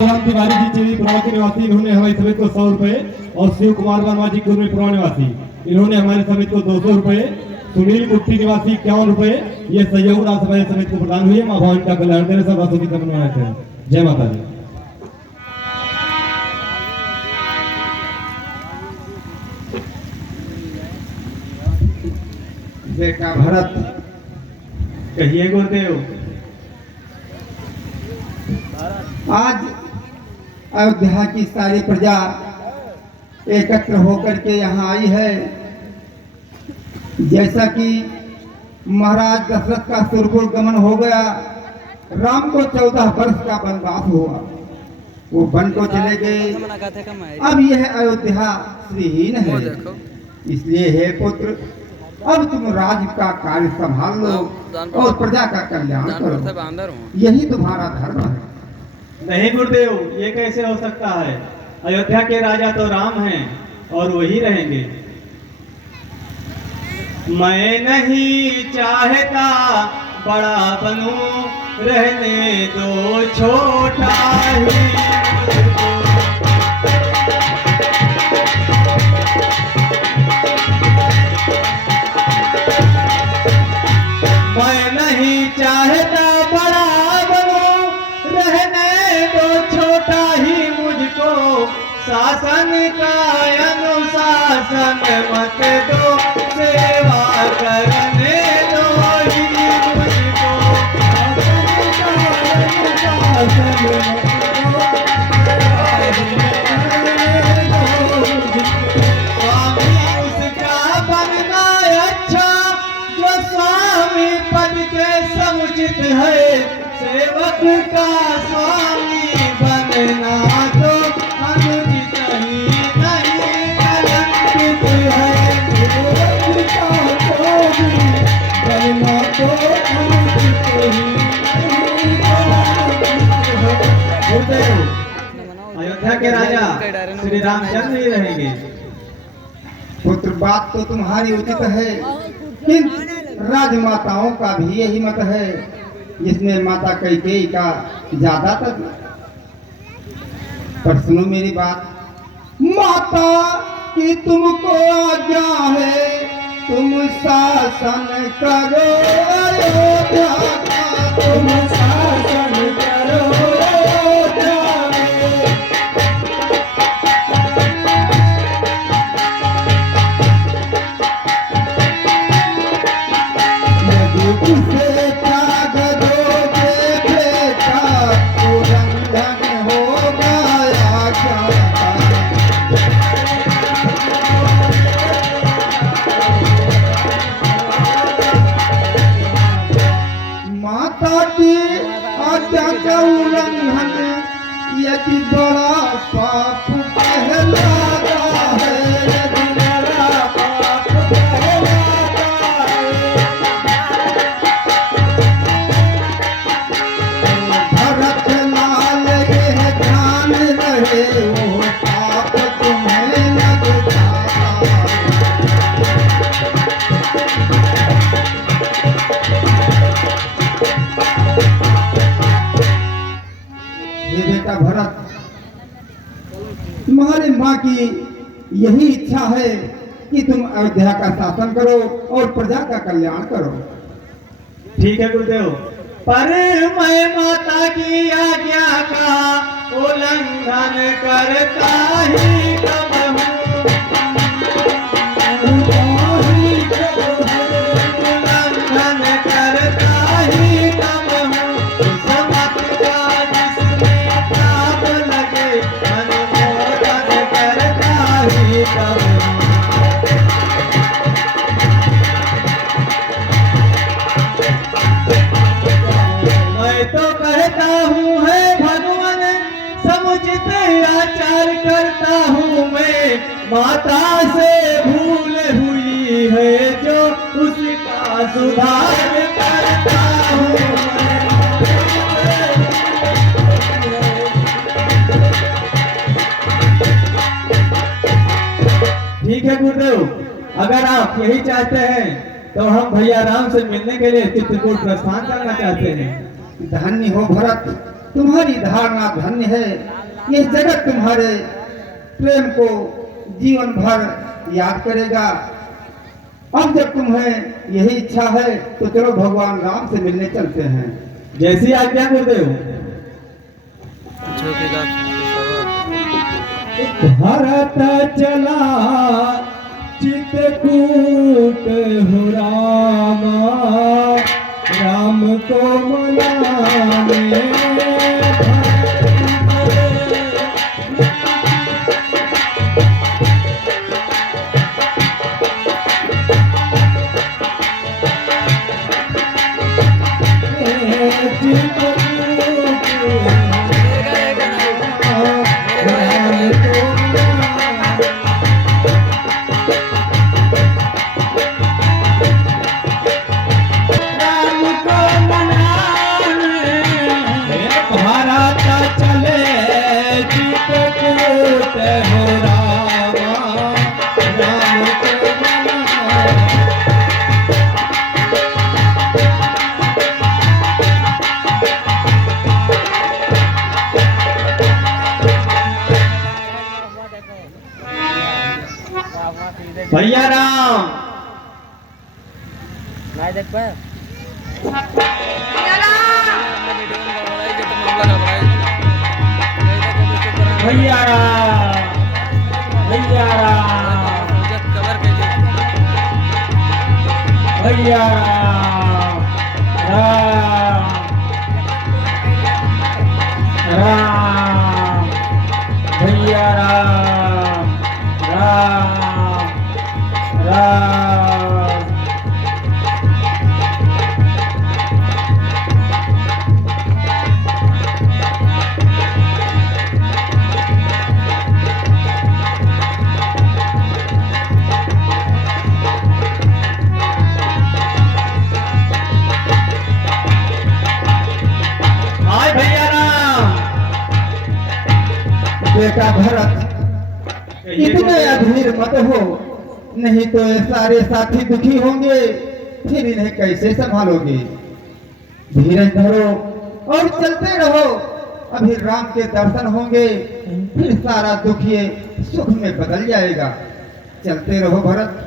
Ram Tiwari ji cherry पुराण के निवासी, इन्होंने हमारी समिति को 100 रुपए और शिव कुमार वर्मा जी गुरु पुराण निवासी, इन्होंने हमारे समिति को 200 रुपए, सुनील कुट्टी निवासी 51 रुपए, ये सहयोग राशि हमारे समिति को प्रदान हुई है। मां भगवान का कल्याण करें, सब राशि की कामना करें। जय माता दी। बेटा भरत, कहिए गुरुदेव। आज अयोध्या की सारी प्रजा एकत्र होकर के यहाँ आई है। जैसा कि महाराज दशरथ का सुरपुर गमन हो गया, राम को 14 वर्ष का वनवास हुआ, वो वन को चले गए। अब यह अयोध्या श्रीहीन है, इसलिए हे पुत्र, अब तुम राज्य का कार्य संभाल लो और प्रजा का कल्याण करो, यही तुम्हारा धर्म है। नहीं गुरुदेव, ये कैसे हो सकता है? अयोध्या के राजा तो राम हैं और वही रहेंगे। मैं नहीं चाहता बड़ा बनूं, रहने दो छोटा ही। मैं नहीं चाहता बड़ा बनूं, रहने दो छोटा ही मुझको, शासन का अनुशासन मत दो, सेवा करने दो ही मुझको, शासन का स्वामी उसका बनना अच्छा, जो स्वामी पद के समुचित है, सेवक का स्वामी बनना तो अनुचित ही नहीं, कलंकित है। सेवक का स्वामी बनना तो अनुचित ही नहीं, कलंकित है। अयोध्या के राजा श्री रामचंद्र ही रहेंगे। पुत्र, बात तो तुम्हारी उचित है, किंतु राजमाताओं का भी यही मत है, जिसमें माता कैकेयी का ज्यादातर। पर सुनो मेरी बात, माता की तुमको आज्ञा है, तुम शासन करो अयोध्या का, तुम शासन करो अयोध्या में। तुझे त्याग दोगे बेटा, उल्लंघन हो गया क्या? माता की आज्ञा का उल्लंघन यदि बड़ा पाप कहलाता है, यदि बड़ा पाप कहलाता है, भरत लाल ये ध्यान रहे, वो पाप तुम्हें लग जाता है। ये बेटा भरत, तुम्हारी माँ की यही इच्छा है कि तुम अयोध्या का शासन करो और प्रजा का कल्याण करो। ठीक है गुरुदेव, पर मैं माता की आज्ञा का उल्लंघन करता ही कब हूँ, उल्लंघन करता ही कब हूँ, उस मत का जिसमें पाप लगे, अनुमोदन करता ही कब हूँ। मैं तो कहता हूँ है भगवान, समुचित आचार करता हूँ मैं, माता से भूल हुई है जो उसका सुधार करता हूँ मैं। ठीक है गुरुदेव, अगर आप यही चाहते हैं तो हम भैया राम से मिलने के लिए चित्रकूट प्रस्थान करना चाहते हैं। धन्य हो भरत, तुम्हारी धारणा धन्य है। ये जगत तुम्हारे प्रेम को जीवन भर याद करेगा। अब जब तुम्हें यही इच्छा है तो चलो भगवान राम से मिलने चलते हैं। जैसी आज्ञा गुरुदेव। भरत चला चित्रकूट हो रामा, राम को मनाने। भैया राम नहीं देख पाया भैया राम, भैया राम, भैया राम, राम, राम, भैया राम, राम, राम। हाय भैया राम। बेटा भरत, इतने अधीर मत हो, नहीं तो ये सारे साथी दुखी होंगे, फिर इन्हें कैसे संभालोगे। धीरज धरो और चलते रहो, अभी राम के दर्शन होंगे, फिर सारा दुख ये सुख में बदल जाएगा। चलते रहो भरत।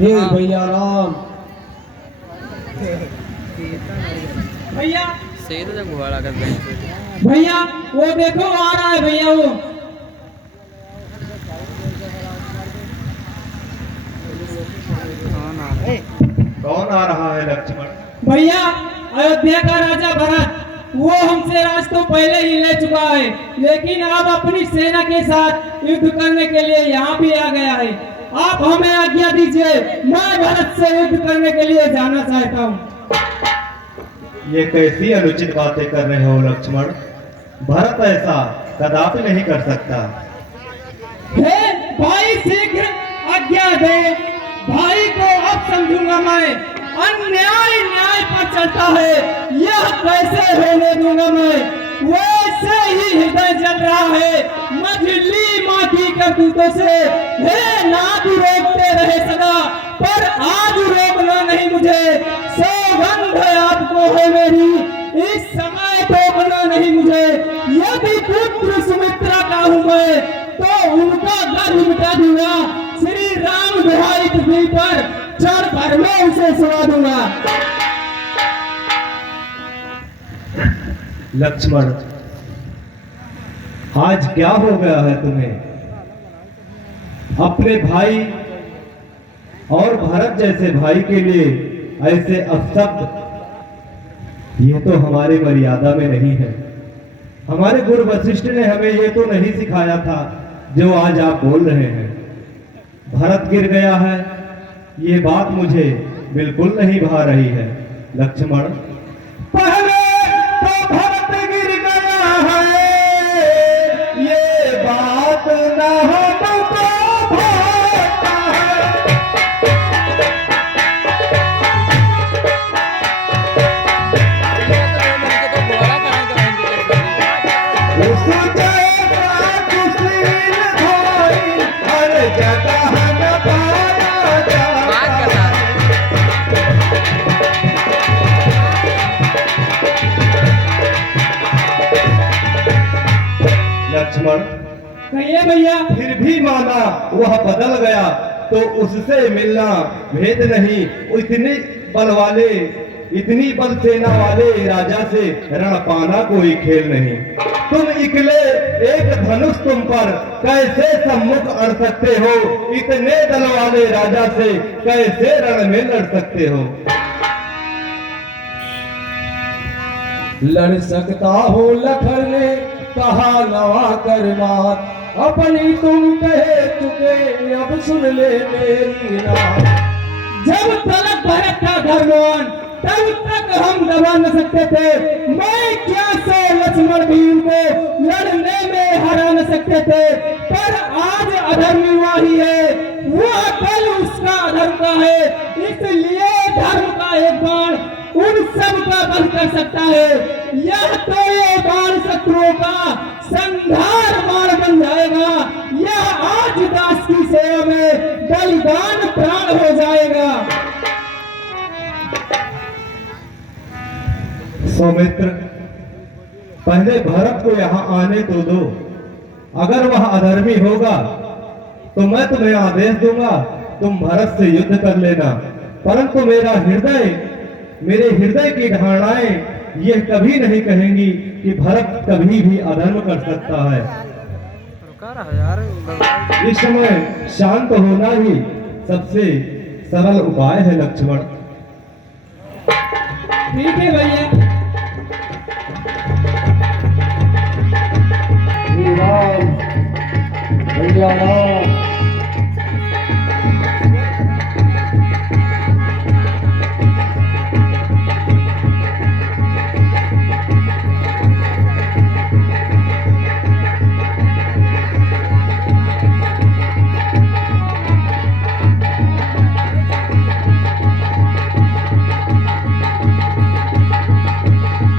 हे भैया राम। भैया सही तो जब घुआड़ा करते हैं। भैया वो देखो आ रहा है भैया वो। कौन आ रहा है लक्ष्मण? भैया अयोध्या का राजा भरत, वो हमसे राज तो पहले ही ले चुका है, लेकिन अब अपनी सेना के साथ युद्ध करने के लिए यहाँ भी आ गया है। आप हमें आज्ञा दीजिए, मैं भरत से युद्ध करने के लिए जाना चाहता हूँ। ये कैसी अनुचित बातें कर रहे हो लक्ष्मण? भरत ऐसा कदापि नहीं कर सकता। हे भाई शीघ्र आज्ञा दे, भाई को अब समझूंगा मैं। अन्याय न्याय पर चलता है, यह कैसे होने दूंगा मैं। वैसे ही हृदय जल रहा है मझली माँ की करतूतों से। हे नाथ रोकते रहे सदा, पर आज रोकना नहीं मुझे। सौगंध आपको है मेरी, इस समय रोकना नहीं मुझे। यदि पुत्र सुमित्रा का हूँ मैं, तो उनका गर्भ मिटा दूंगा। श्री राम दुहाई पृथ्वी पर क्षण भर में उसे सुना दूंगा। लक्ष्मण, आज क्या हो गया है तुम्हें? अपने भाई और भरत जैसे भाई के लिए ऐसे अपशब्द, ये तो हमारे मर्यादा में नहीं है। हमारे गुरु वशिष्ठ ने हमें ये तो नहीं सिखाया था जो आज आप बोल रहे हैं। भरत गिर गया है, ये बात मुझे बिल्कुल नहीं भा रही है लक्ष्मण। पहले तो भरत गिर गया है, ये बात न हो तो भाता है। उस जगह सुशील भाई हर जगह न पाया जाता है। लक्ष्मण, कहिए भैया। फिर भी माना वह बदल गया तो उससे मिलना भेद नहीं। वो इतने बल वाले, इतनी बल सेना वाले राजा से रण पाना कोई खेल नहीं। तुम इकले एक धनुष तुम पर कैसे सम्मुख अड़ सकते हो? इतने दल वाले राजा से कैसे रण में लड़ सकते हो? लड़ सकता हो लखन ने कहा नवा कर बात, अपनी तुम कहे चुके अब सुन ले मेरी रात। जब तलक भरत था धर्मवान तब तक हम दबा न सकते थे। मैं क्या से लक्ष्मण भी उनको लड़ने में हरा न सकते थे। पर आज अधर्मी वही है, वह कल उसका अधर्म का है। इसलिए धर्म का एक बाण उन सब का बंद कर सकता है। यह तो ये बाण शत्रुओं का संहार बाण बन जाएगा। यह आज दास की सेवा में बलिदान प्राण हो जाएगा। सौमित्र, पहले भरत को यहाँ आने तो दो। अगर वह अधर्मी होगा तो मैं तुम्हें आदेश दूंगा, तुम भरत से युद्ध कर लेना। परंतु मेरे हृदय की धारणाएं यह कभी नहीं कहेंगी कि भरत कभी भी अधर्म कर सकता है। रुका रहा यार। इस समय शांत होना ही सबसे सरल उपाय है लक्ष्मण। ठीक है भैया। श्री राम भैया राम।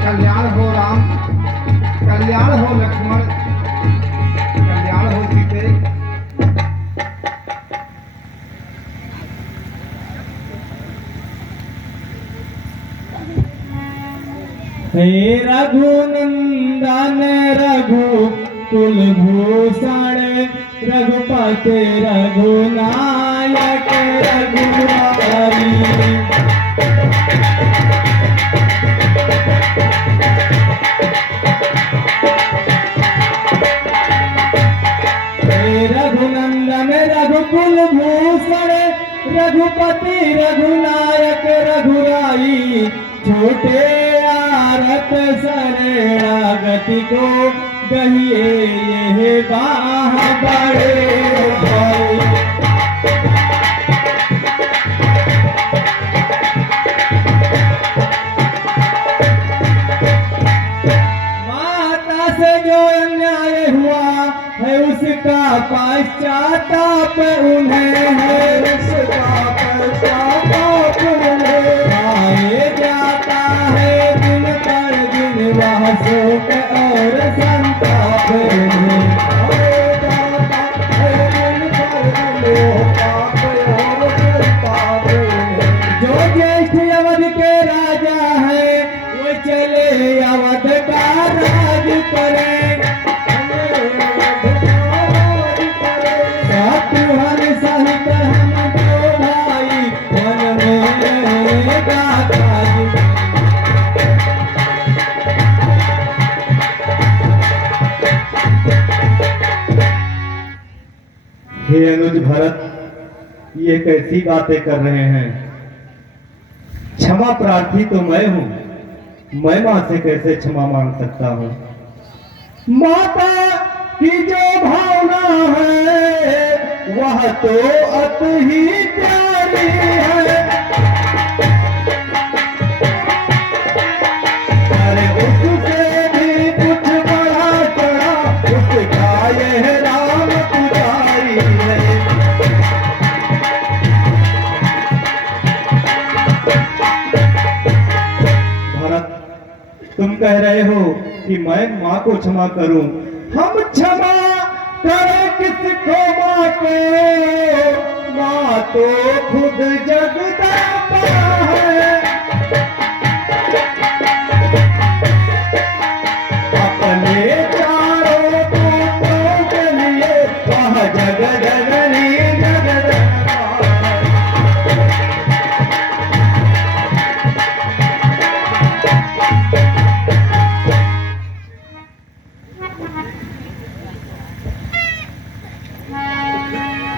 कल्याण हो राम, कल्याण हो लक्ष्मण, कल्याण हो सीते। हे रघुनंदन रघु कुलभूषण रघुपति रघुनायक रघुराई। रघुनंदन रघुकुल भूषण रघुपति रघुनायक रघुराई। छोटे आरत सरेणा गति को कहिए ये बाह बड़े भाई। माता से जो अन्याय हुआ है उसका पश्चाताप उन्हें है, उसका पश्चाताप उन्हें। आए जाता है दिन पर दिन वह शोक और संताप उन्हें। आए जाता है दिन पर दिन वह पाप और संताप उन्हें। जो ज्येष्ठ अवध के राजा है वो चले अवध का राज करें। हे अनुज भरत, ये कैसी बातें कर रहे हैं? क्षमा प्रार्थी तो मैं हूं, मैं मां से कैसे क्षमा मांग सकता हूं? माता की जो भावना है वह तो अति ही प्यारी है। तुम कह रहे हो कि मैं माँ को क्षमा करूं। हम क्षमा करें किसको माँ को, माँ तो खुद जगदम्बा है। अपने चारों पुत्रों के लिए वह जगदजननी जगदम्बा।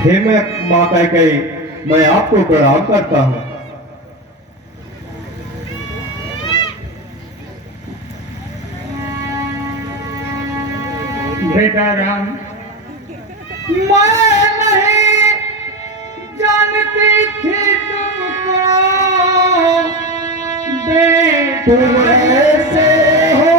हे मैं माँ कैकेयी, मैं आपको प्रणाम करता हूँ। बेटा राम, मैं नहीं जानती थी तुमको, तुम ऐसे हो,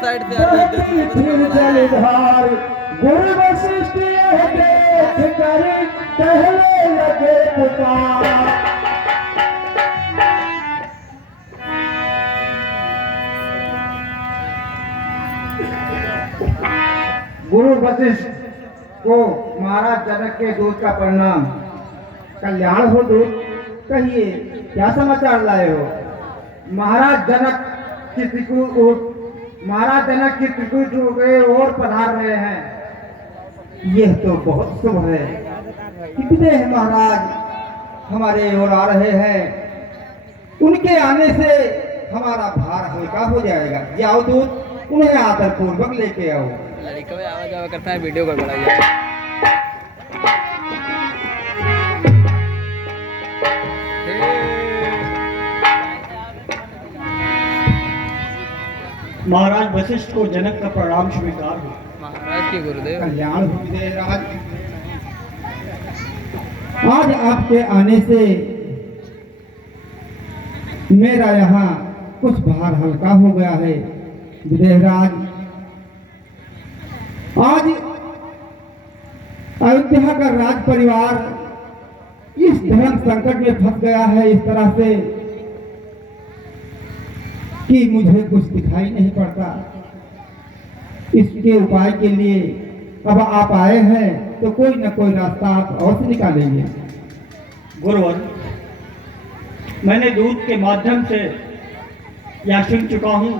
साइड से जलधार गुरु वशिष्ठ देख कर कहने लगे पुकार। गुरु वशिष्ठ को महाराज जनक के दूत का प्रणाम। कल्याण हो दूत, कहिए क्या समाचार लाए हो। महाराज जनक की त्रिकूट के ओर पधार रहे हैं। यह तो बहुत शुभ है कि विदेह महाराज हमारे ओर आ रहे हैं। उनके आने से हमारा भार हल्का हो जाएगा। जाओ दूत, उन्हें आदर पूर्वक लेके आओ। लड़का भी आवा जावा करता है, वीडियो कर बढ़ाइए। महाराज वशिष्ठ को जनक का प्रणाम स्वीकार हो। महाराज के गुरुदेव। कल्याण हो विदेहराज। आज आपके आने से मेरा यहाँ कुछ भार हल्का हो गया है विदेहराज। आज अयोध्या का राज परिवार इस धर्म संकट में फंस गया है इस तरह से कि मुझे कुछ दिखाई नहीं पड़ता। इसके उपाय के लिए अब आप आए हैं तो कोई न कोई रास्ता आप और से निकालेंगे। गुरुवर, मैंने दूत के माध्यम से यह सुन चुका हूँ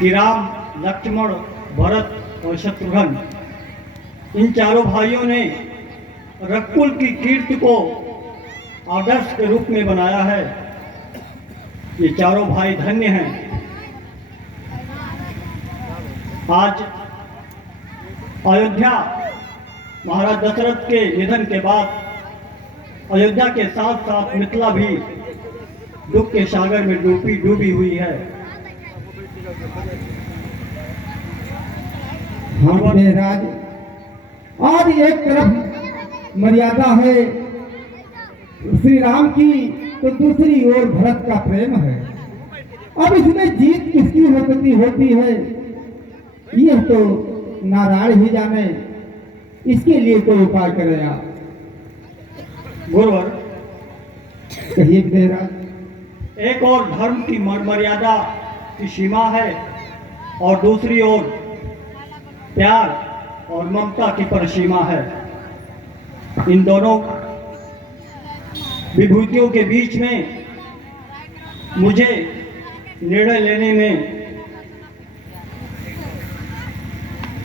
कि राम, लक्ष्मण, भरत और शत्रुघ्न, इन चारों भाइयों ने रघुकुल की कीर्ति को आदर्श के रूप में बनाया है। ये चारों भाई धन्य हैं। आज अयोध्या महाराज दशरथ के निधन के बाद अयोध्या के साथ साथ मिथिला भी दुख के सागर में डूबी हुई है। हाँ महाराज, आज एक तरफ मर्यादा है श्री राम की तो दूसरी ओर भरत का प्रेम है। अब इसमें जीत किसकी होती है यह तो नारायण ही जाने। इसके लिए कोई उपाय करें आप। गुरुवर, कहिए विदेहराज। एक और धर्म की मर्यादा की सीमा है और दूसरी ओर प्यार और ममता की परिसीमा है। इन दोनों विभूतियों के बीच में मुझे निर्णय लेने में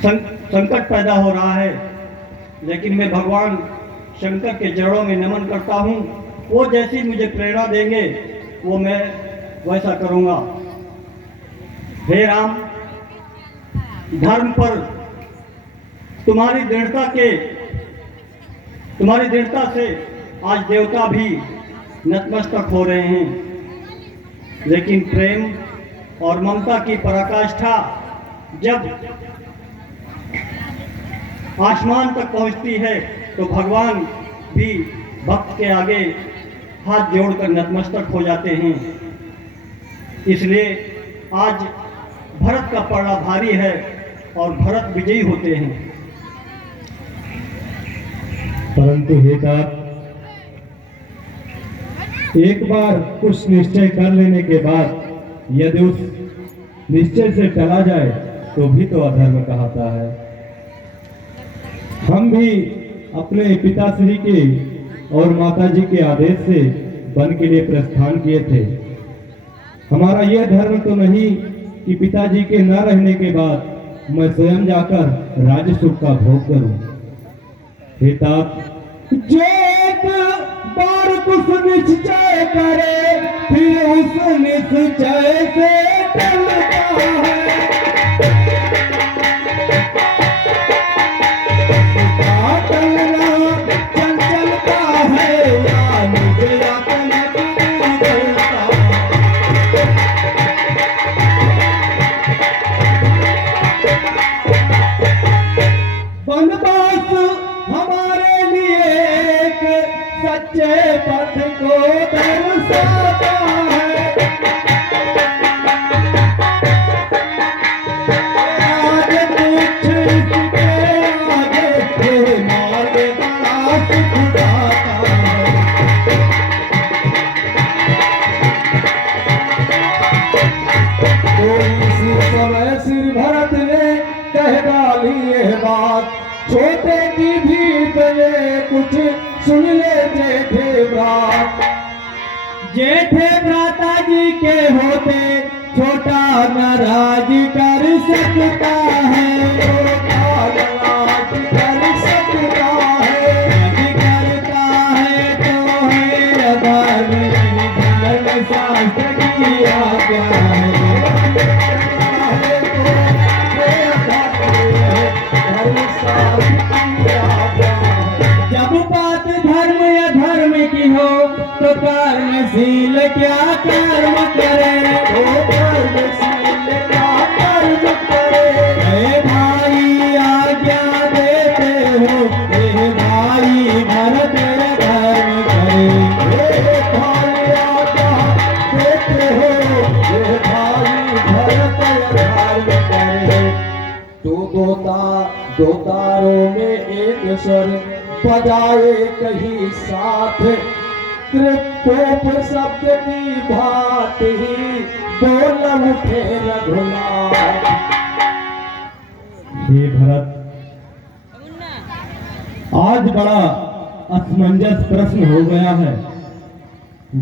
संकट पैदा हो रहा है, लेकिन मैं भगवान शंकर के चरणों में नमन करता हूँ। वो जैसी मुझे प्रेरणा देंगे वो मैं वैसा करूँगा। हे राम, धर्म पर तुम्हारी दृढ़ता से आज देवता भी नतमस्तक हो रहे हैं, लेकिन प्रेम और ममता की पराकाष्ठा जब आसमान तक पहुंचती है तो भगवान भी भक्त के आगे हाथ जोड़कर नतमस्तक हो जाते हैं। इसलिए आज भरत का पलड़ा भारी है और भरत विजयी होते हैं। परंतु हे तात, एक बार कुछ निश्चय कर लेने के बाद यदि उस निश्चय से टला जाए तो भी तो अधर्म कहता है। हम भी अपने पिताश्री के और माताजी के आदेश से वन के लिए प्रस्थान किए थे। हमारा यह धर्म तो नहीं कि पिताजी के न रहने के बाद मैं स्वयं जाकर राज्य सुख का भोग करूं। हे तात, जो एक बार कुछ निश्चय करे फिर उस निश्चय से टलता है। टलना चंचलता है या निज यातना की दुर्बलता। वनवास हमारे लिए एक सच्चे पथ को दर्शाता है। आज कुछ इसके आगे ये मार्ग बड़ा सुखदाता है। तो इसी समय श्री भरत ने कह डाली यह बात, छोटे की भी तले कुछ सुन ले जेठे बात। जेठे भ्राता जी के होते छोटा नाराज कर सकता है। छोटा नाराज कर सकता है। यदि करता है तो है अधर्म, धर्म शास्त्र की आज्ञा है। जब बात धर्म या धर्म की हो तो कर्मशील क्या कर्म करे। कर्मशील क्या कर्म करे। हे भाई आज्ञा देते हो, हे भाई भरत धर्म करे। हे भाई आज्ञा देते हो, हे भाई भरत धर्म करे। दो तारों में एक स्वर बजाए कहीं साथ, त्रिकोप शब्द की भांति बोल उठे रघुनाथ। हे भरत, आज बड़ा असमंजस प्रश्न हो गया है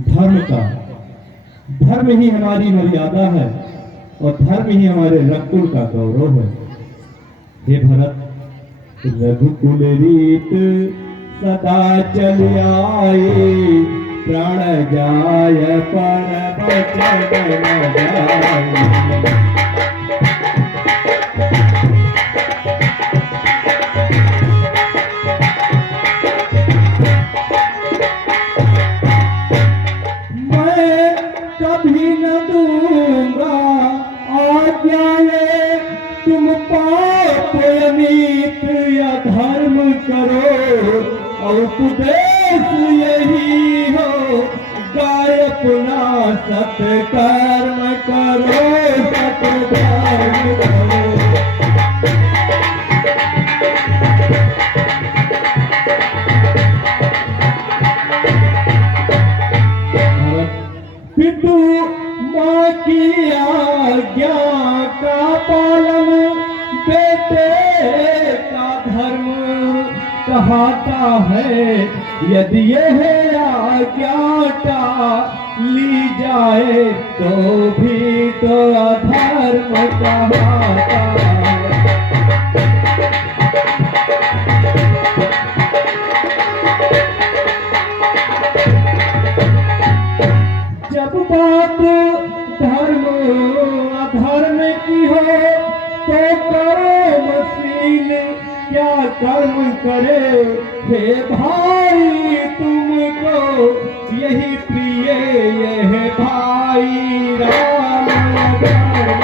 धर्म का। धर्म ही हमारी मर्यादा है और धर्म ही हमारे रघुकुल का गौरव है। हे भरत, रघुकुल रीत सदा चल आए, प्राण जाय पर बचन न जाए। मैं कभी न दूंगा आज्ञाएं, तुम पाप अनीत या धर्म करो। और उपदेश यही हो, गाय अपना सत्कर्म करो, सत्धर्म करो। पितु माँ की आज्ञा का पालन बेटे का धर्म कहता है। यदि यह आज्ञा ली जाए तो भी तो अधर्म कहता है। धर्म की हो तो करो मसीन, क्या कर्म करे हे भाई तुमको यही प्रिय यह भाई राम धर्म।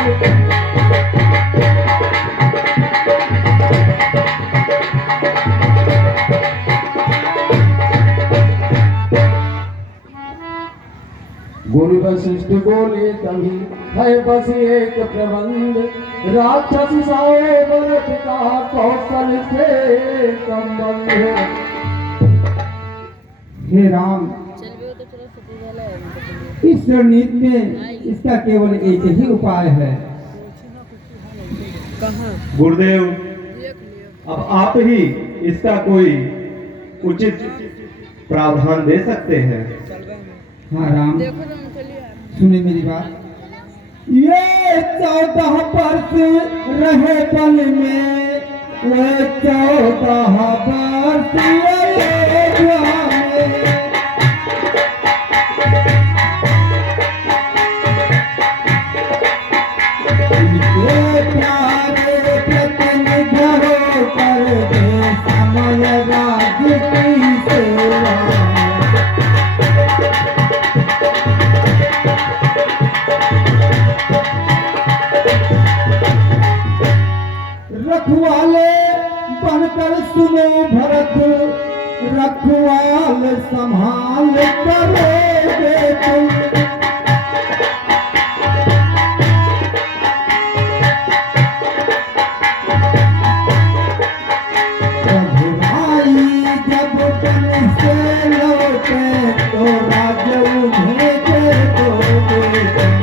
गुरु वशिष्ठ बोले तभी है बस एक प्रबंध, राक्षस साओ भरत का कौशल से संबंध। हे राम, इस रणनीति में इसका केवल एक ही उपाय है। गुरुदेव, अब आप ही इसका कोई उचित प्रावधान दे सकते हैं। हाँ राम, सुने मेरी बात। ये 14 वर्ष रहे बन में, वो 14 वर्ष अयोध्या में। इनके प्यारे प्रतिनिधि हो कर दे समय राज्य की सेवा। रखवाले बनकर सुनो भरत, रखवाल संभाल करोगे तुम। रघुराई जब बन से लौटे तो राजा भेजे दोगे तुम।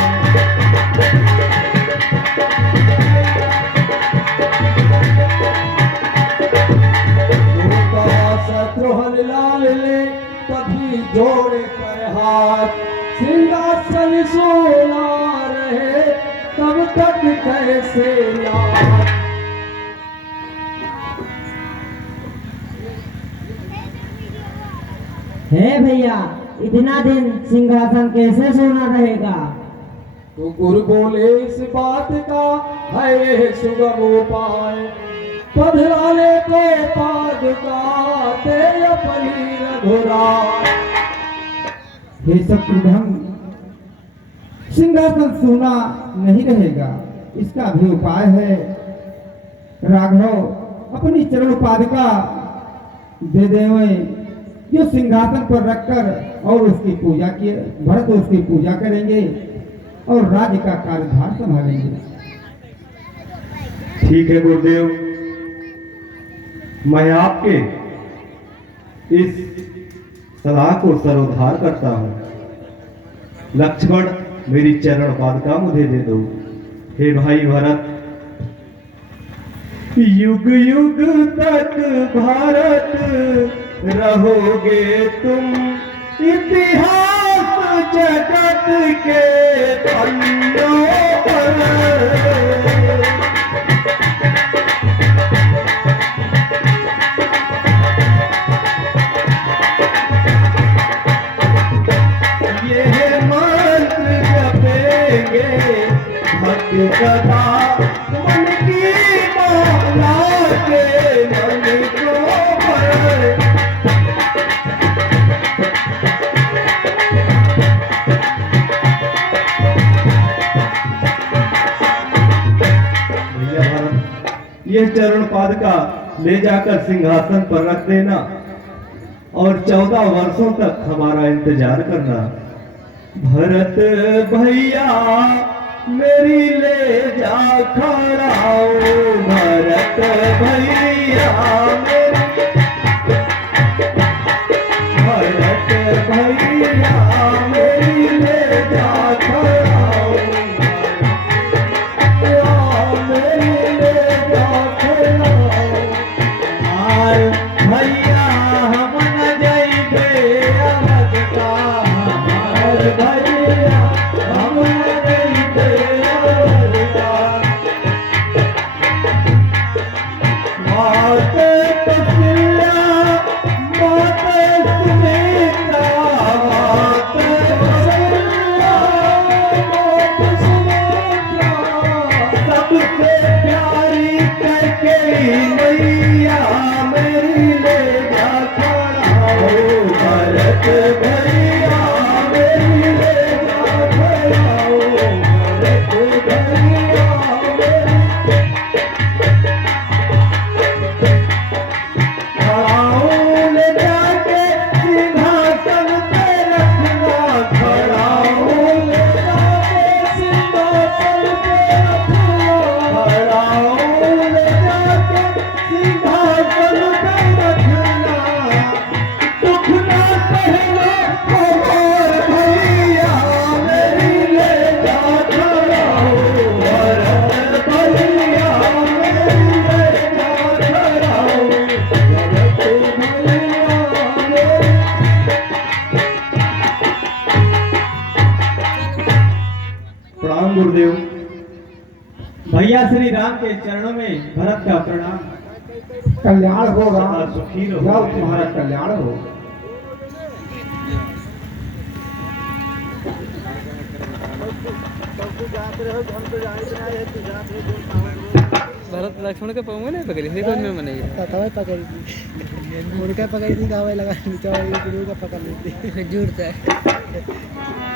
शत्रुघ्न लाल ले तभी जोड़े कर हाथ, सिंहासन सोना रहे तब तक कैसे याद। है भैया, इतना दिन सिंहासन कैसे सोना रहेगा? तो गुरु बोले इस बात का है सुगम उपाय, पधराले को पादुका ते अपनी रघुराय। हे शत्रुघ्न, सिंहासन सोना नहीं रहेगा, इसका भी उपाय है। राघव अपनी चरण पादुका दे देवें, जो सिंहासन पर रखकर और उसकी पूजा किए, भरत उसकी पूजा करेंगे और राज्य का कार्यभार संभालेंगे। ठीक है गुरुदेव, मैं आपके इस सलाह को सरोधार करता हूँ। लक्ष्मण, मेरी चरण पादुका मुझे दे दो। हे भाई भरत, युग युग तक भारत रहोगे तुम, इतिहास जगत के पन्नों पर। ये मंत्र जपेंगे भक्त सदा, मन की मौला के मन को भर। ये चरण पादुका ले जाकर सिंहासन पर रख देना और 14 वर्षों तक हमारा इंतजार करना। भरत भैया मेरी ले जा खड़ाओ, भरत भैया मेरी, भरत भैया मेरी ले जा खड़ाओ, मेरी ले जा खड़ाओ। आर भैया हम न जाइबे अलग का, हमार भैया हम न जाइबे अलग का। भैया श्री राम के चरणों में भरत का प्रणाम। कल्याण हो राम, सुखी रहो। जाओ तुम्हारा कल्याण हो। भरत लक्ष्मण के पाँव में नहीं पकड़ी थी, कौन में मनेगी तवे पकड़ी थी, मुर्गा पकड़ी थी, गावे लगा नीचे वाली गुरु का पकड़ ली थी, जुड़ता है।